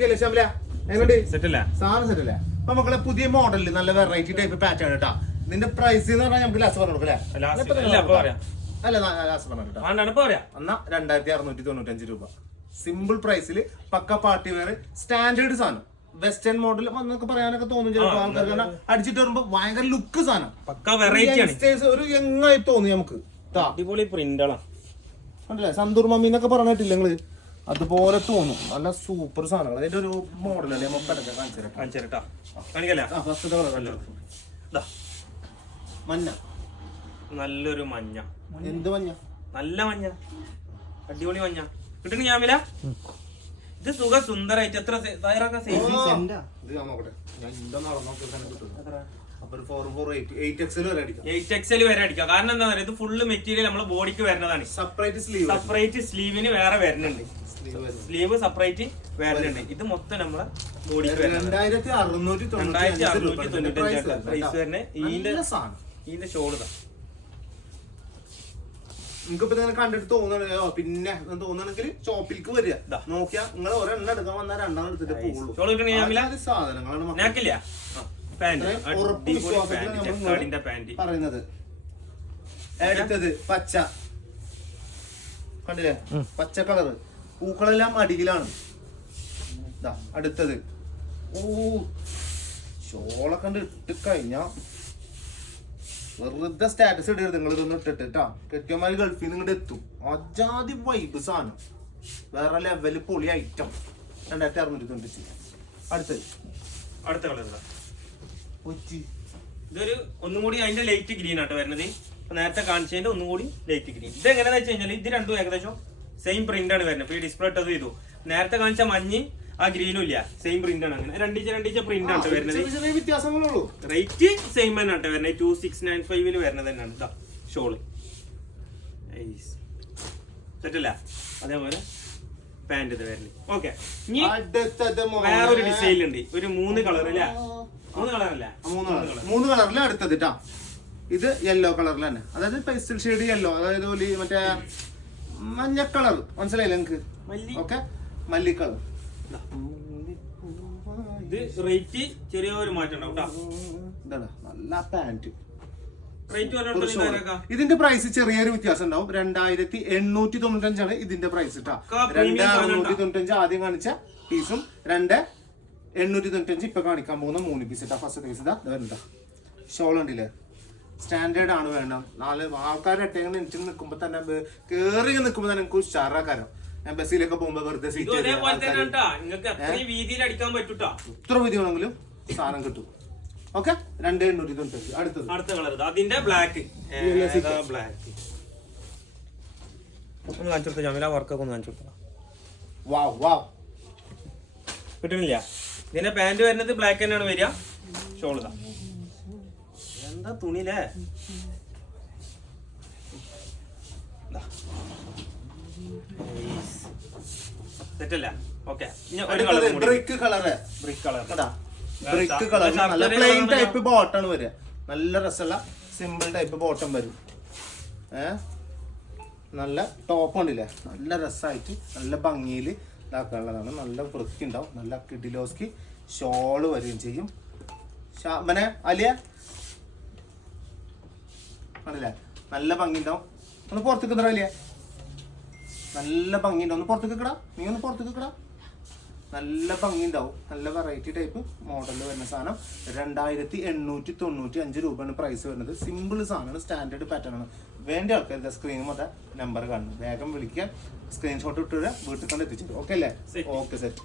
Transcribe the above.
Okay അല്ലേ ശ്യാമില? എങ്ങോട്ട് സാധനം സെറ്റ് അല്ലേ? അപ്പൊ മക്കളെ പുതിയ മോഡലില് നല്ല വെറൈറ്റി ടൈപ്പ് പാറ്റേൺ കേട്ടാ. ഇതിന്റെ പ്രൈസ് എന്ന് പറഞ്ഞാൽ നമുക്ക് ലാസ്റ്റ് പറഞ്ഞു കൊടുക്കല്ലേ? അല്ല ലാസ്റ്റ് പറഞ്ഞു എന്നാ 2695 രൂപ. സിമ്പിൾ പ്രൈസിൽ പക്ക പാർട്ടി വെയർ സ്റ്റാൻഡേർഡ് സാധനം. വെസ്റ്റേൺ മോഡൽ എന്നൊക്കെ പറയാനൊക്കെ തോന്നും ചിലപ്പോൾ ആൾക്കാർക്ക്. കാരണം അടിച്ചിട്ട് വരുമ്പോ ഭയങ്കര ലുക്ക് സാധനം, ഒരു യങ്ങായി തോന്നി നമുക്ക്. കണ്ടില്ലേ സന്തൂർ മമ്മി എന്നൊക്കെ പറഞ്ഞിട്ടില്ല നിങ്ങള്? അതുപോലെ തോന്നും. നല്ല സൂപ്പർ സാധനങ്ങൾ. അതിന്റെ ഒരു മോഡലല്ലേ മഞ്ഞ, നല്ലൊരു മഞ്ഞ. എന്ത് മഞ്ഞ? നല്ല മഞ്ഞ, അടിപൊളി മഞ്ഞ കിട്ടണ ഞാമില. ഇത് സുഖ സുന്ദരായിട്ട് എത്ര വരെ അടിക്കാം. കാരണം എന്താ പറയുക, ഇത് ഫുള്ള് മെറ്റീരിയൽ നമ്മളെ ബോഡിക്ക് വരുന്നതാണ്. സെപ്പറേറ്റ് സ്ലീവിന് വേറെ വരുന്നുണ്ട്, സ്ലീവ് സെപ്പറേറ്റ് വരുന്നുണ്ട്. ഇത് മൊത്തം നമ്മളെ ബോഡിക്ക് 2695 പ്രൈസ് വരുന്നത്. ഇതിന്റെ ഷോള് നിങ്ങൾക്കിപ്പോ ഇങ്ങനെ കണ്ടിട്ട് തോന്നണോ? പിന്നെ തോന്നണെങ്കിൽ ഷോപ്പിലേക്ക് വരിക. നോക്കിയാ നിങ്ങൾ ഒരെണ്ണം എടുക്കാൻ വന്നാൽ രണ്ടെണ്ണം എടുത്തിട്ട് പോകുള്ളൂ. സാധനങ്ങളാണ് പറയുന്നത്. അടുത്തത് പച്ച, കണ്ടില്ലേ? പച്ച കളറ്, പൂക്കളെല്ലാം അടിയിലാണ്. അടുത്തത് ഷോളൊക്കെ കണ്ട് ഇട്ട് കഴിഞ്ഞാ വെറുതെ സ്റ്റാറ്റസ് ഇടരുത് നിങ്ങൾ. ഇതൊന്നും ഇട്ടിട്ട് കേട്ടാ. കെട്ടിയമാര് ഗൾഫിൽ നിന്ന് ഇങ്ങോട്ട് എത്തും. അജാതി വൈബ് സാധനം, വേറെ ലെവല് പൊളി ഐറ്റം. 2695. അടുത്ത കളർ ഇതൊരു ഒന്നും കൂടി അതിന്റെ ലൈറ്റ് ഗ്രീൻ ആട്ടോ വരുന്നത്. നേരത്തെ കാണിച്ചതിന്റെ ഒന്നും കൂടി ലൈറ്റ് ഗ്രീൻ. ഇത് എങ്ങനെയാന്ന് വെച്ച് കഴിഞ്ഞാൽ ഇത് രണ്ടും ഏകദേശം സെയിം പ്രിന്റ് ആണ് വരുന്നത്. ഇപ്പൊ ഈ ഡിസ്പ്ലേ ഇട്ടത് ചെയ്തു. നേരത്തെ കാണിച്ച മഞ്ഞ് ആ ഗ്രീനും ഇല്ല, സെയിം പ്രിന്റ് ആണ്. അങ്ങനെ രണ്ടിച്ച പ്രിന്റ് ആണ് വരുന്നത്. വ്യത്യാസങ്ങളുള്ളൂ. റേറ്റ് സെയിം തന്നെ ആട്ടോ വരുന്നത്. 2695 വരുന്നത് തന്നെയാണ്. ഇതാ ഷോള് സെറ്റല്ല. അതേപോലെ പാന്റ് ഇത് വരുന്നത്. ഓക്കെ, ഇനി വേറൊരു ഡിസൈനിലുണ്ട്. ഒരു 3 കളർ അല്ലേ? 3 കളറല്ലേ? 3 കളറില് അടുത്തത് ട്ടാ. ഇത് യെല്ലോ കളറിൽ തന്നെ, അതായത് പെസ്റ്റൽ ഷെയ്ഡ് യെല്ലോ, അതായത് മറ്റേ മഞ്ഞ കളർ. മനസ്സിലായില്ലേ നിങ്ങക്ക്? ഓക്കെ, മല്ലി കളർ. ഇത് റേറ്റ് ചെറിയൊരു മാറ്റം ഉണ്ടാവും. നല്ല പാന്റ്. റേറ്റ് ഇതിന്റെ പ്രൈസ് ചെറിയൊരു വ്യത്യാസം ഉണ്ടാവും. 2895 ആണ് ഇതിന്റെ പ്രൈസ് ട്ടാ. 2695 ആദ്യം കാണിച്ച പീസും 2895 ഇപ്പൊ കാണിക്കാൻ പോകുന്ന 3 പീസ് ട്ടാ. ഫസ്റ്റ് പീസ് ഇതാ എന്താ ഷോൾ ഉണ്ടല്ലേ? സ്റ്റാൻഡേർഡ് ആണ് വേണം. 4 ആൾക്കാരെ എട്ടെങ്ങനെ എനിക്ക് നിൽക്കുമ്പോ തന്നെ കേറി നിൽക്കുമ്പോ തന്നെ എനിക്ക് ഉഷാറാക്കാരോ. ഞാൻ ബസ്സിലൊക്കെ പോകുമ്പോ വെറുതെ സീറ്റ് ഇത്ര വീതി വേണമെങ്കിലും സാധനം കിട്ടും. ഓക്കെ, 2895. അടുത്ത കളർ അതിന്റെ ബ്ലാക്ക്. വർക്കൊക്കെ ഒന്ന് കാണിച്ചു കൊടുത്താ കിട്ടണില്ല. ഇതിന്റെ പാന്റ് വരുന്നത് ബ്ലാക്ക് തന്നെയാണ് വരിക. ഷോള് എന്താ തുണിയില്ലേ? സെറ്റല്ല. Okay, brick colour. Brick colour നല്ല പ്ലെയിൻ ടൈപ്പ് ബോട്ടാണ് വരിക. നല്ല രസമുള്ള സിമ്പിൾ ടൈപ്പ് ബോട്ടം വരും. നല്ല ടോപ്പ് ഉണ്ടല്ലേ? നല്ല രസമായിട്ട് നല്ല ഭംഗിയിൽ ഇതാക്കാനുള്ളതാണ്. നല്ല വൃത്തി ഉണ്ടാവും. നല്ല കിഡിലോസ്കി ഷോള് വരികയും ചെയ്യും. മനെ അലിയ ആണല്ലേ? നല്ല ഭംഗി ഉണ്ടാവും. ഒന്ന് പുറത്തേക്ക് ഇത്ര അലിയ, നല്ല ഭംഗി ഉണ്ടാവും. ഒന്ന് പുറത്തേക്ക് കിടാ, നീ ഒന്ന് പുറത്തേക്ക് കിടാ. നല്ല ഭംഗി ഉണ്ടാവും. നല്ല വെറൈറ്റി ടൈപ്പ് മോഡലിൽ വരുന്ന സാധനം. 2895 രൂപയാണ് പ്രൈസ് വരുന്നത്. സിമ്പിൾ സാധനമാണ്, സ്റ്റാൻഡേർഡ് പാറ്റേൺ ആണ്. വേണ്ട ആൾക്കാർ സ്ക്രീനും അതെ നമ്പർ കാണുന്നു, വേഗം വിളിക്കുക, സ്ക്രീൻഷോട്ട് ഇട്ട് വീട്ടിൽ കൊണ്ട് എത്തിച്ചു. ഓക്കെ അല്ലേ? Okay set.